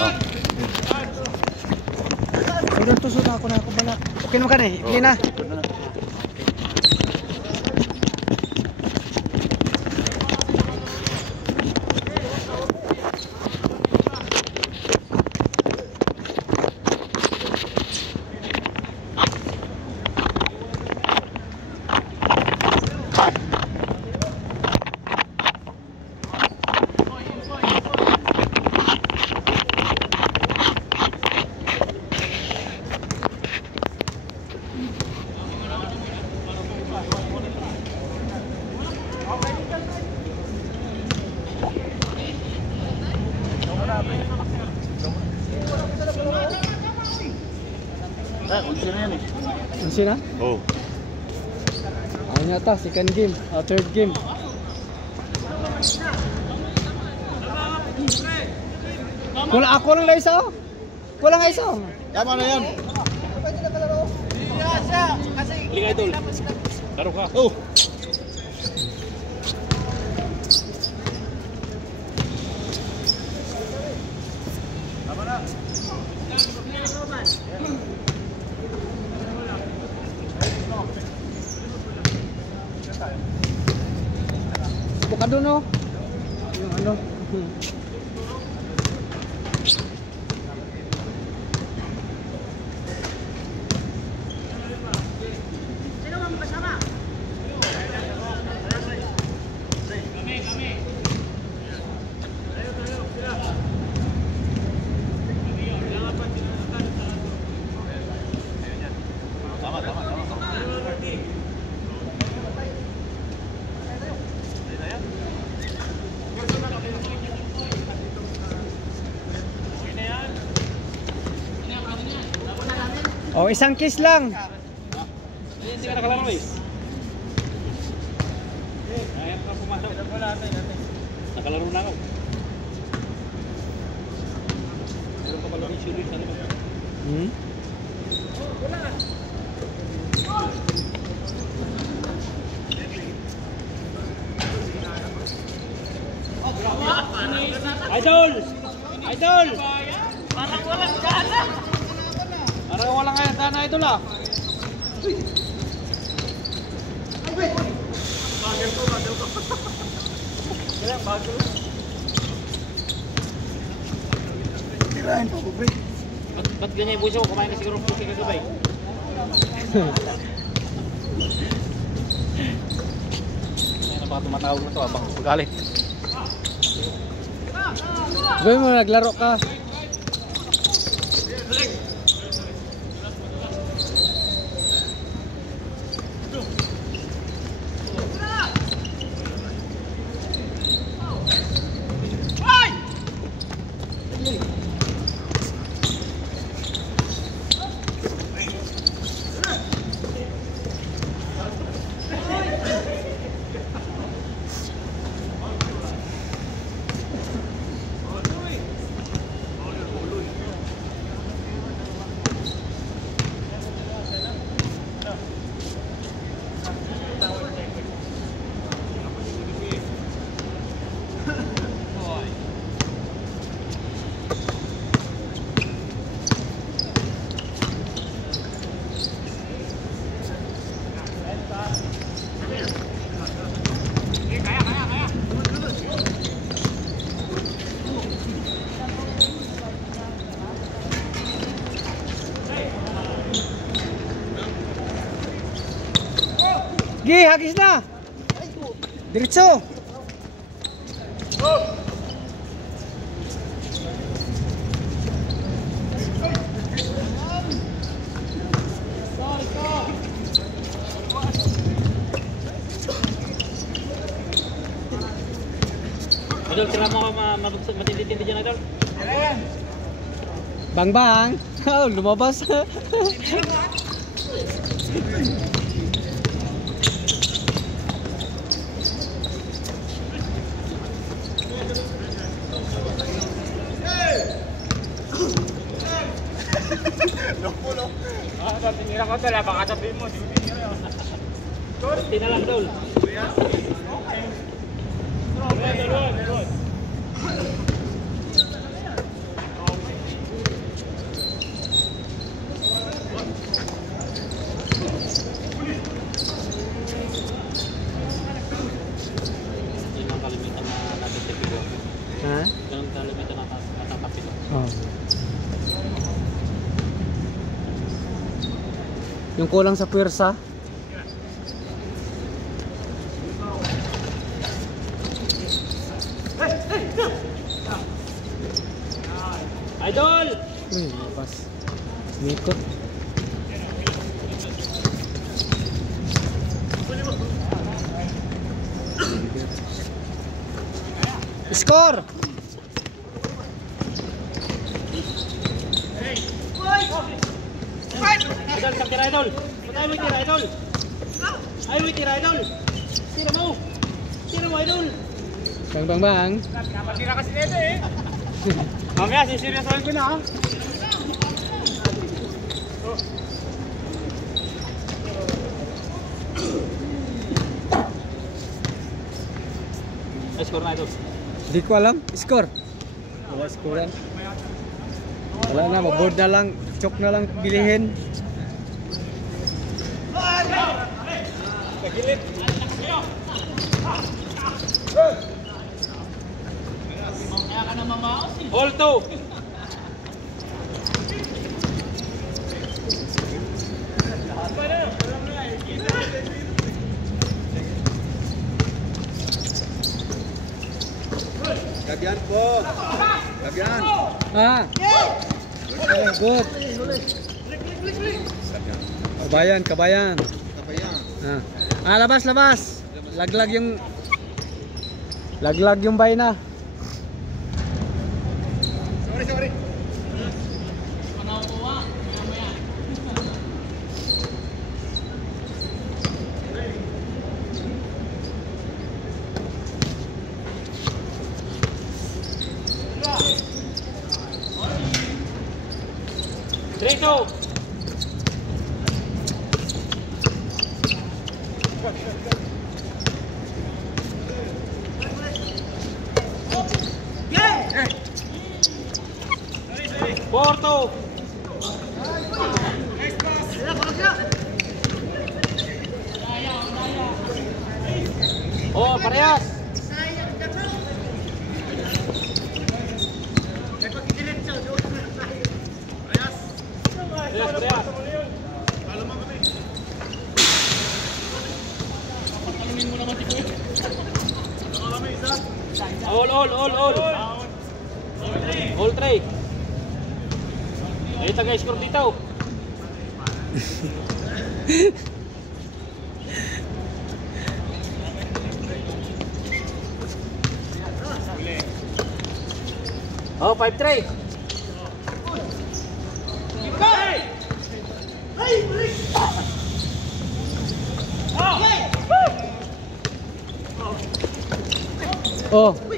Oh. Sudah tusuk ako na ako bala. Okay naman ka na eh. Ikli na. Kunci na yan eh. Kunci na? Oo. Ayun yata, second game. Third game. Kulang ako lang na isa. Kulang nga isa. Tama na yan. Liga idol. Laro ka. Oh. Tama na. Buka doon no. Yung ano. Sino ang kasama? Kami. Tama. Oh, isang kiss lang. Hindi ka nakalaro eh. Ayan ka pumasok. Nakalaro na ako. Meron pa pala yung sulit na naman. Idol! Parang walang gana. Parang walang kaya sana idol ah. Kirain pa ko, pre. Ba't ganyan yung buso ko? Kumain na siguro po siya kagabay. Ayun, baka tumatawag na to ah. Baka magalit. Gawin mo, naglaro ka. Gi, hagis na. Diretso. Idol, tira mo ka matindi-tindi dyan, Idol. Bang. Oh, lumabas. Tinira ko tala, baka sabihin mo, di tinira. Hindi na lang, Dol. talaga ito natatapit. Oh. Yung kulang sa pwersa. Idol! Uy, pas. Nikot. Score! Idol, kam tira idol! Patay mo tira idol! Ay mo tira idol! Tira mo! Tira mo idol! Bang. Napatira kasi nito eh. Mamaya, siseryosohin ko na ha! Ay, score na idol. Di ko alam. Score. Wala scorean. Wala na, mag-board na lang. Chok na lang bilihin. Pagilid! Kaya ka na mamaos eh. All two! Gabian po. Gabian. Ah! Oh, good. Kabayan. Kabayan. Labas. Laglag yung bay na. Sorry. Trito! Porto! Oh, parehas! Parehas. All three. Ay, taga-score dito. Oh, 5-3. Oh. 4-3.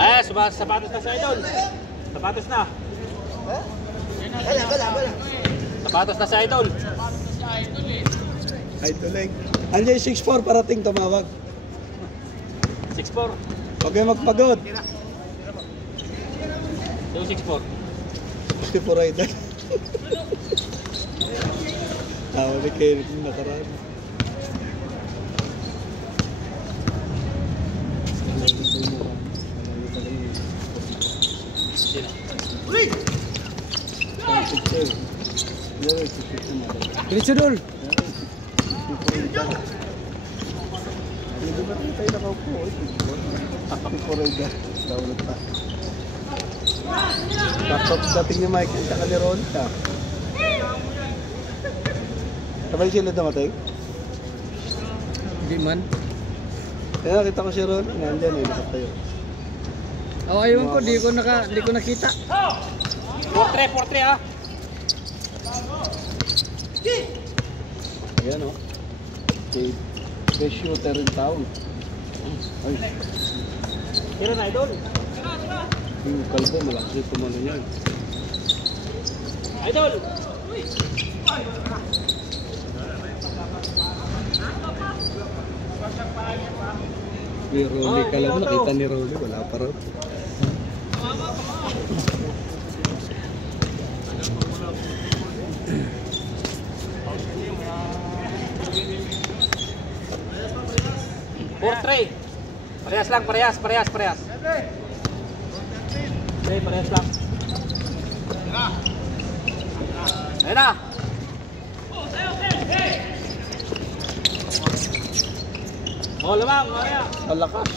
Ay, sapatos na sa idol. Sapatos na. Sapatos na sa idol. Ay, tulig. Andiyan 6-4 parating tumawag. 6-4. Huwag kayo magpagod. Yung 6-4. 64 ay dahil. Tawa ni Kenneth yung nakaraan. Diretso dul. Hindi ba tayo nakaupo? Daulat pa. Tapos dating ni Michael sa Caleronta. Sabay sila damatay? Hindi man. Kaya kita ko si Ron, nandyan eh, nakatayo. Oh, ayun ko, di ko nakita. 4-3 ah. Ayan o. Okay. Best shooter in town. Ay, Tira na idol. yung kalbo, malaki tumalo niyan. Idol. Ni Rolly ka lang, nakita ni Rolly, wala pa rin. 4-3. Parehas lang, parehas. Okay, parehas lang. Ayun na. Oh, lamang, mamaya. Malakas.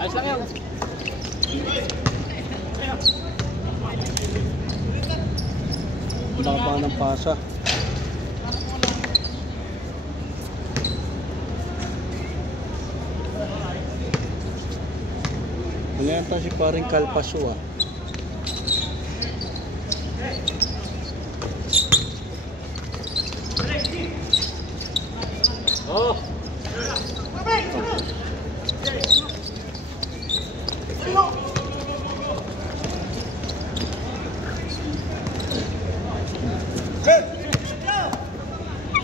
Ayos lang yun. Baba ng pasa. Wala yata si paring Kalpaso ah. Oh.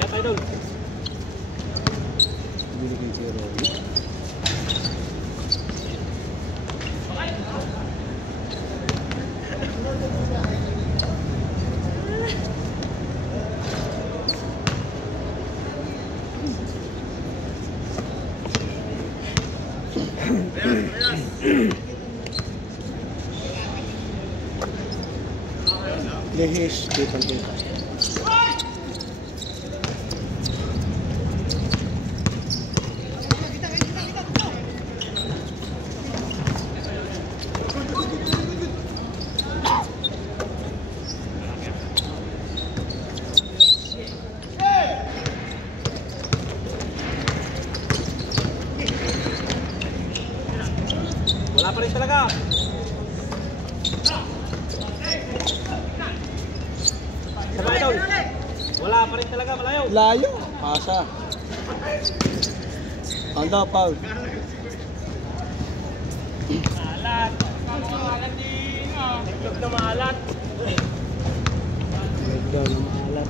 Shot, idol. Binigyan si Rory. Lehis, kitang-kita. Wala pa rin talaga. Sabay, idol. Wala pa rin talaga, malayo. Layo. Pasa. Anda, Paul. Malat. Malat din. Nagdog na malat. Daw na maalat.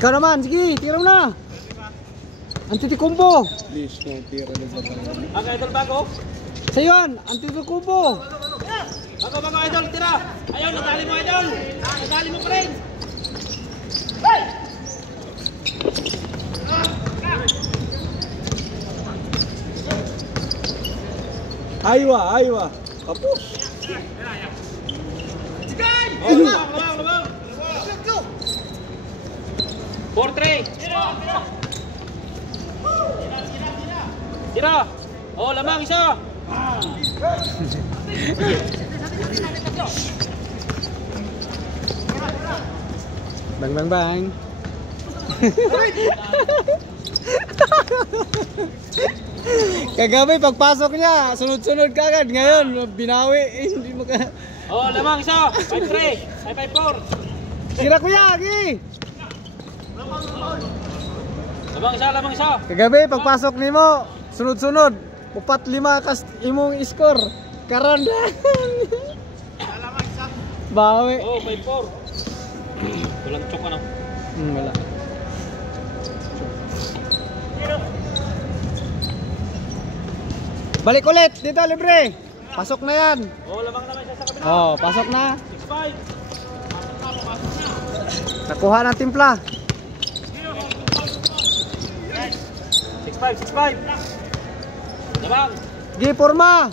Ikaw naman, sige, tira mo na. Antetokounmpo. Please, no, tira na ba tayo? Okay, idol, bago. Sa'yo yan, Antetokounmpo. Bago, idol, tira. Ayun, nadali mo, idol. Nadali mo pa rin. Aywa. Kapos. Oh, lamang. 4-3. Tira. Oh, lamang, isa. Bang. Kagabi pagpasok niya, sunod-sunod kagad. Ngayon, binawi. Hindi mo ka... Oh, lamang, isa. 5-3. 5-4. Sira kuya, gi! Lamang, isa. Kagabi pagpasok nimo, sunod-sunod. 4-5 kas imong score. Karon bawi. Oh, 5-4. Walang chok, ano? Wala. Balik ulit dito, libre. Pasok na yan. Oh, lamang naman siya sa kabila. Oh, pasok na. 6-5. Nakuha ng timpla. 6-5. Lamang. Gi porma.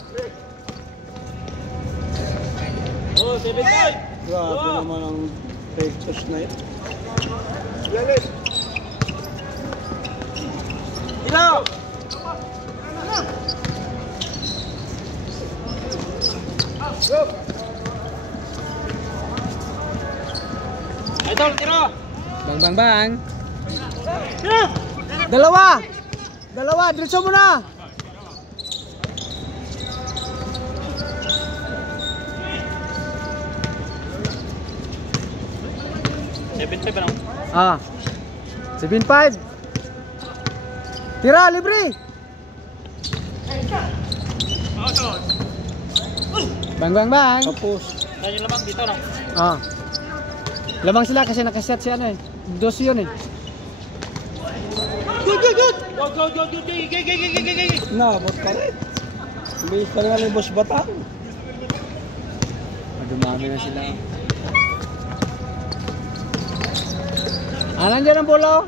Oh, 7-5. Grabe naman ang Pectus na yun. Ilaw. Idol, tira. Bang. Dalawa, diretso mo na. Ano? Ah. 7-5. Tira, libre. Bang. Kapos. Saan yung lamang dito, no? Ah. Lamang sila kasi nakaset si ano eh. Dos yun eh. Good. Go. Gay. Nabot pa rin. Bilis pa rin ang boss Batang. Dumami na sila. Nandiyan ang bola.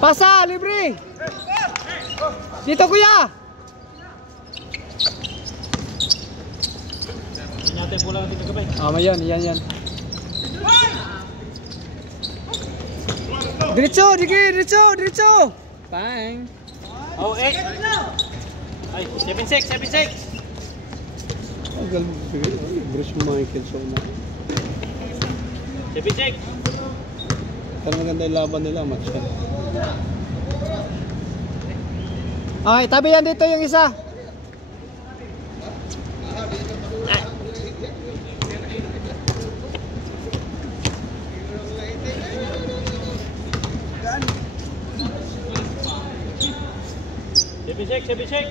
Pasa, libre. Dito kuya. Hindi natin pula natin kagabay. Yan. Diretso. Bang. Oh, 8. Ay, 7-6. Ang galing. Bruce Michael so na. 7-6. Pero maganda yung laban nila, match yan. Okay, tabi yan dito yung isa. Seven six.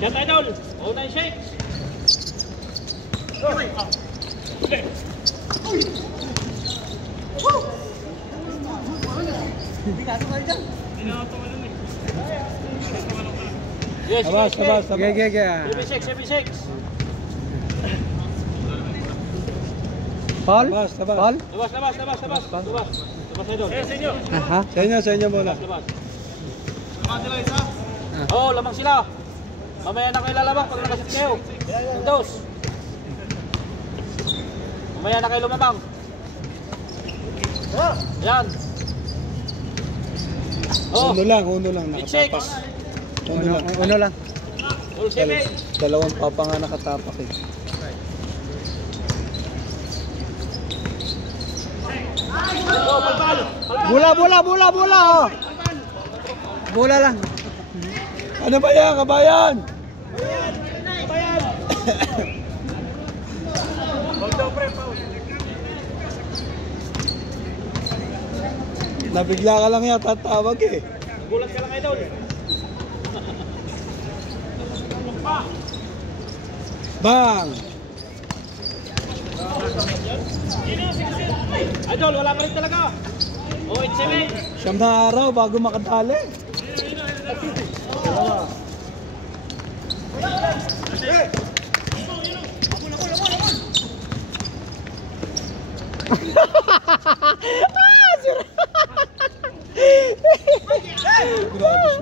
Shot idol. Oh, nice shake. Yes, Sabas. Sige. 7-6. Paul? Labas. Paul? Labas idol. Aha. Sa inyo muna. Labas. Oh, lamang sila. Mamaya na kayo lalabang pag nakasit kayo. Dos. Mamaya na kayo lumabang. Yan. Oh, Uno lang, six. nakatapak. Uno lang. Uno lang. All 7. Dalawang papa nga nakatapak eh. Oh, palpal. Bola. Oh. Bola lang. Ano ba yan, kabayan? Nabigla ka lang yata tatawag eh. Gulat ka lang idol. Bang! Idol, wala pa rin talaga. Oh, 8-7. Siyam na araw bago makadali. Grabe si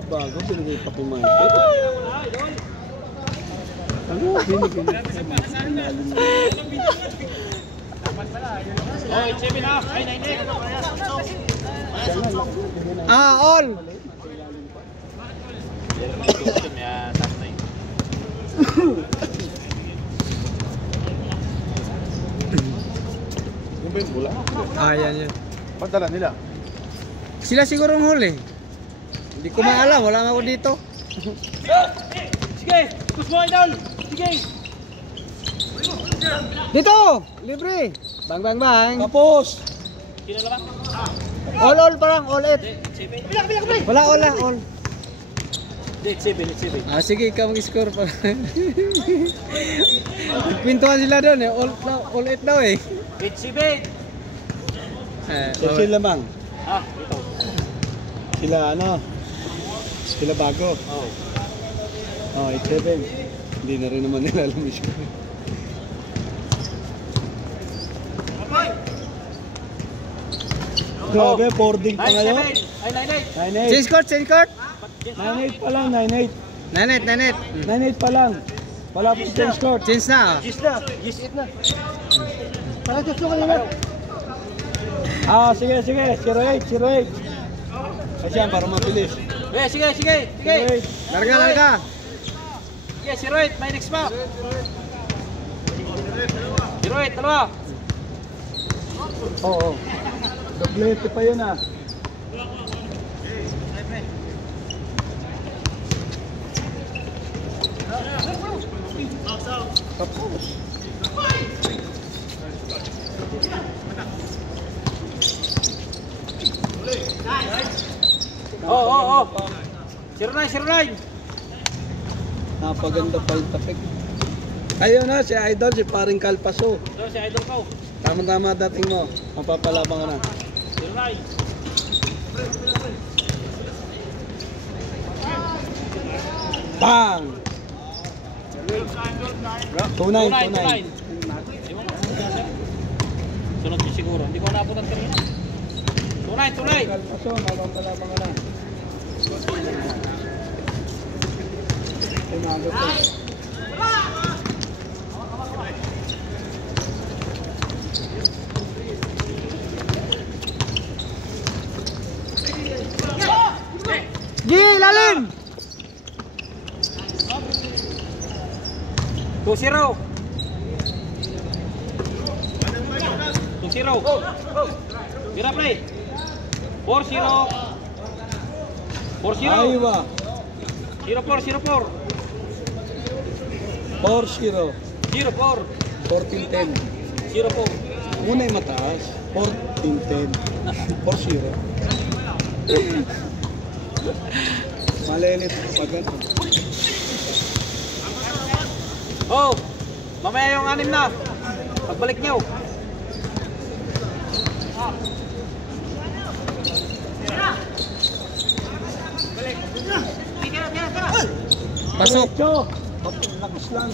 Bago, binigay pa kay Michael. Ano? Binigay na. Oh, 8-7 na. Ay, 9-8. All. Yung ba yung bula? Yan. Pagdala nila. Sila siguro ang huli. Hindi ko maalam, wala nga ako dito. Sige, push mo idol. Sige. Dito! Libre! Bang! Tapos! Kinala ba? All parang, all 8. Wala all. 8-7. Sige, ikaw mag-score pa. Nagpintuan sila doon eh, all 8 daw eh. 8-7. Sila mang. Ito. Sila Bago. Oh. Oh, 8-7. Hindi na rin naman nila alam yung score. Grabe, boarding pa ngayon. 9-7. Ay, 9-8. 9-8. Change court. 9-8 pa lang, 9-8. 9-8. 9-8 pa lang. Wala po change court. Change na. Gis na. Gis 8 na. Para gusto ka lang. Sige. 0-8. Kasi yan, para mabilis. Sige. 0-8. Larga. Sige, 0-8. May next pa. 0-8, dalawa. Oo. Doblete pa yun ah. Tapos. Oh. 0-9. Napaganda pa yung tapik. Ayun na, si Idol, si paring Kalpaso. Ito si idol ko. Tama dating mo. Mapapalabang ka na. 0-9. Bang! 2-9, 2-9. Sunod ko siguro. Hindi ko naabutan kanina. Tunay, tunay. Kalpaso, mabang na. Tumagot ko. Gi, lalim! 2-0. 2-0. Tira play. 4-0. 4-0. Aywa. 0-4, 0-4. 4-0. 0-4. 14-10. 0-4. Muna yung mataas. 14-10. 4-0. Malilit. Pagano. Oh, mamaya yung 6 na. Pagbalik nyo. Pasok. Diretso. Lakas lang.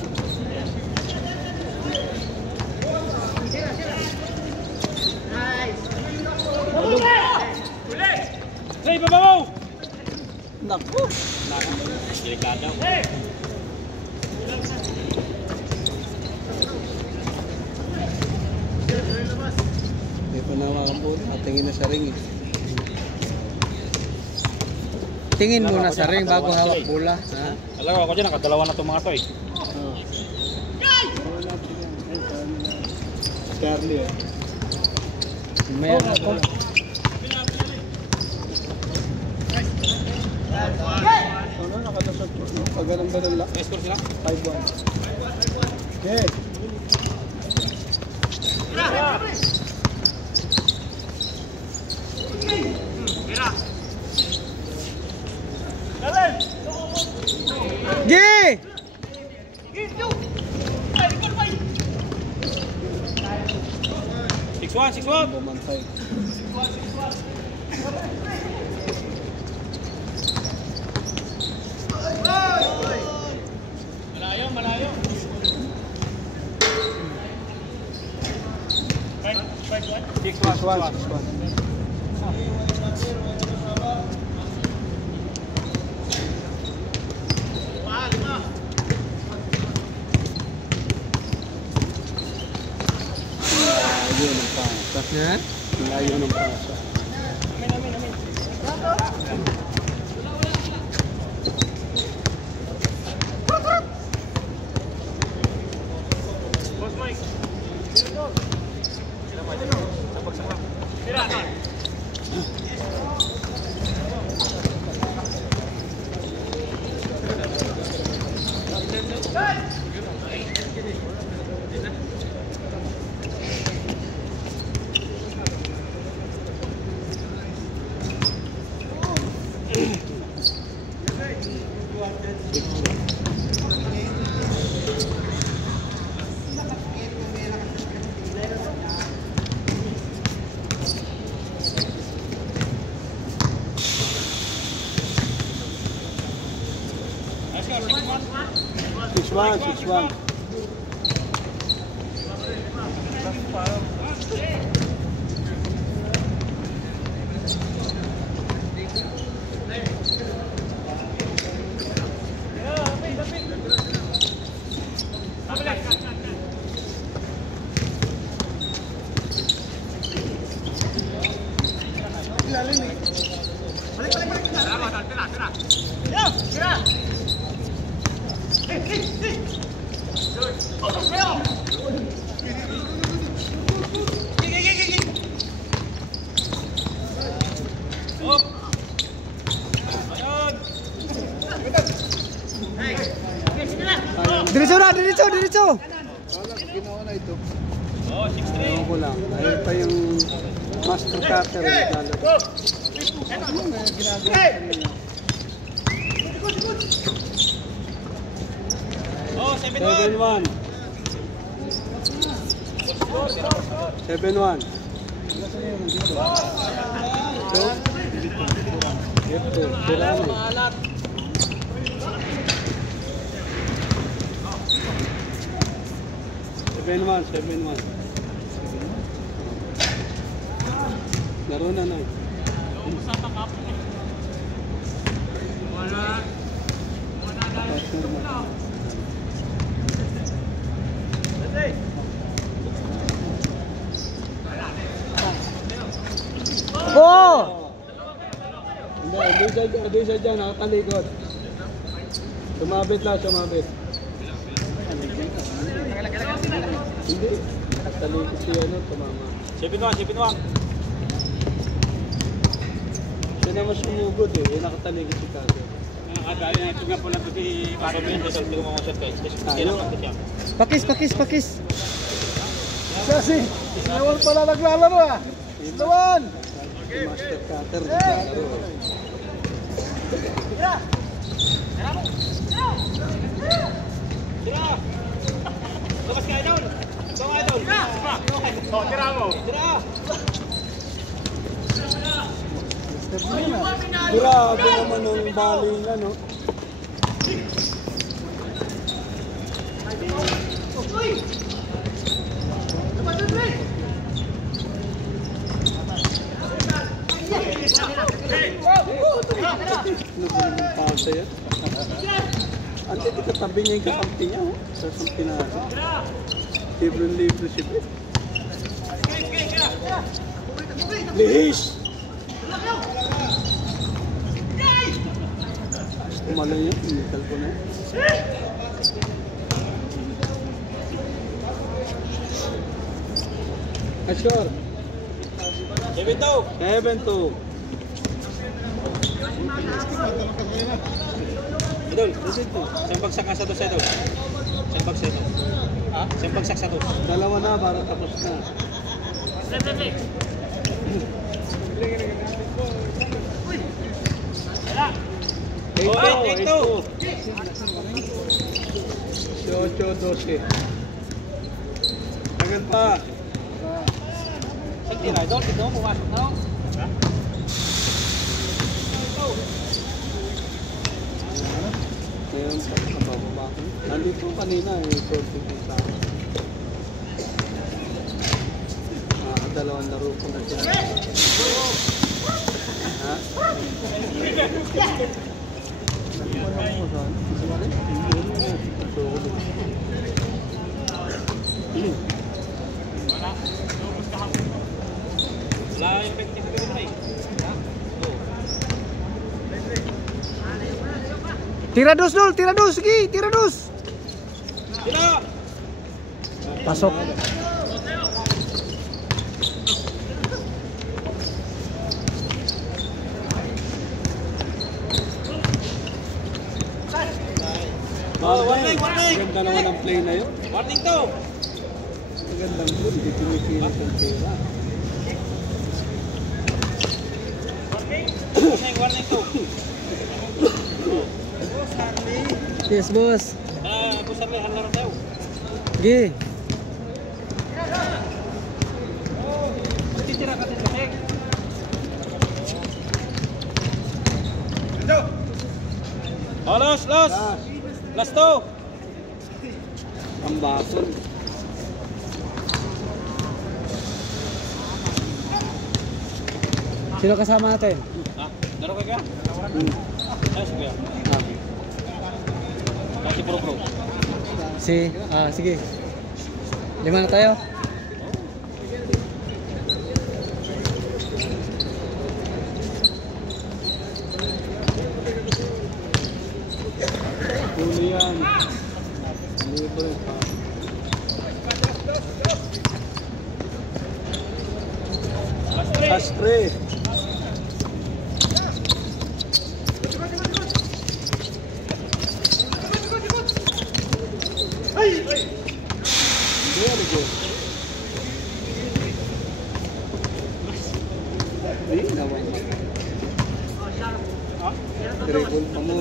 Play, babaw! Naku. Delikado. Hindi pa nawakampunan. Tingin na sa ring eh. Tingin muna sa ring bago hawak bola. Ha? Alam ako dyan, nakadalawa na itong mga to eh. Charlie eh. Mayroon ako. Ano, nakalasot ko. Pag ganun lang. May score sila? 5-1. Yes. Gi! 6-1. Bumantay. Malayo. 6-1. Layo ng pasa. Ha? Layo ng pasa. Six one. Diretso. Ginawa na ito. Ewan ko lang. Ayun pa yung master cutter. Ginagawa Oh, 7-1. 7-1. Ito. Tirano. 7-1, 7-1. Laro na na. Oh! Hindi siya dyan, nakatalikod. Sumabit lang, sumabit. Hindi. Nakalikod siya, ano, tumama. 7-1, 7-1. Siya naman sumugod eh, nakatalikod si Kato. Nakakagaya na ito nga po lang ito si Paro Mendes. Hindi ko mamasot guys. Kailan pa siya. Pakis. Sasi, Isnawan pala naglalaro ah. Isnawan! Master cutter naglalaro. Tira! Labas ka, Idol! Ikaw, Idol! Tira mo! Tira! Grabe naman ang baling ano. Nagpapalta yan. Ante, di katabi niya yung kakampi niya. Sa kampi na ako. Libre siya. Lihis! Umala niya, inital ko na. Ashore. 7-2. Idol, siyang bagsak nga sa to, Idol. Siyang bagsak ito. Ha? Siyang bagsak sa to. Dalawa na, para tapos na. Eight, 8-12. Agad pa. Sige, Idol. Ito, pumasok na. Ngayon, pagkababa ko. Nandito kanina, sorting ko sa akin. Dalawang laro ko na sila. Ha? Wala yung effective ko rin. Tira dos, sige, tira dos. Tira! Pasok. Warning! Maganda naman ang play na yun. Warning to! Magandang play, hindi pinipilit ang tira. Warning to! Yes, boss. Ako sa may halaro daw. Sige. Titira ka din kasi. Oh, los! Last two! Ang bason. Sino kasama natin? Ha? Laro ka ka? Ay, sige. Kasi pro. Sige. 5 na tayo. Huli yan. Libre pa. Last three. Very good. Ay, nawan. Dribble pa mo.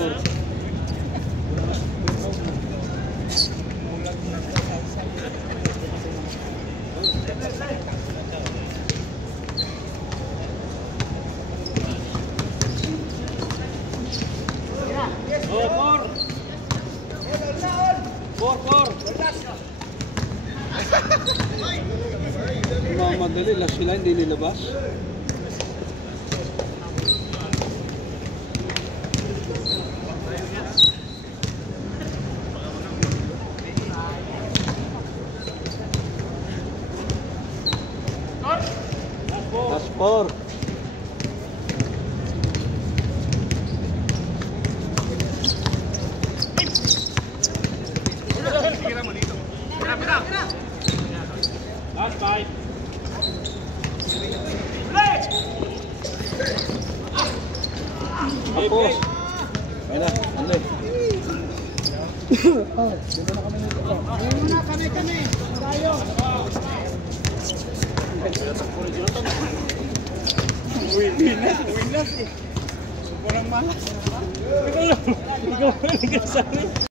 Oh, four. Mamadali lang sila, hindi nilabas. Last four. Last 5. Tapos. Wala, ano? Ikaw lang nagkasabi.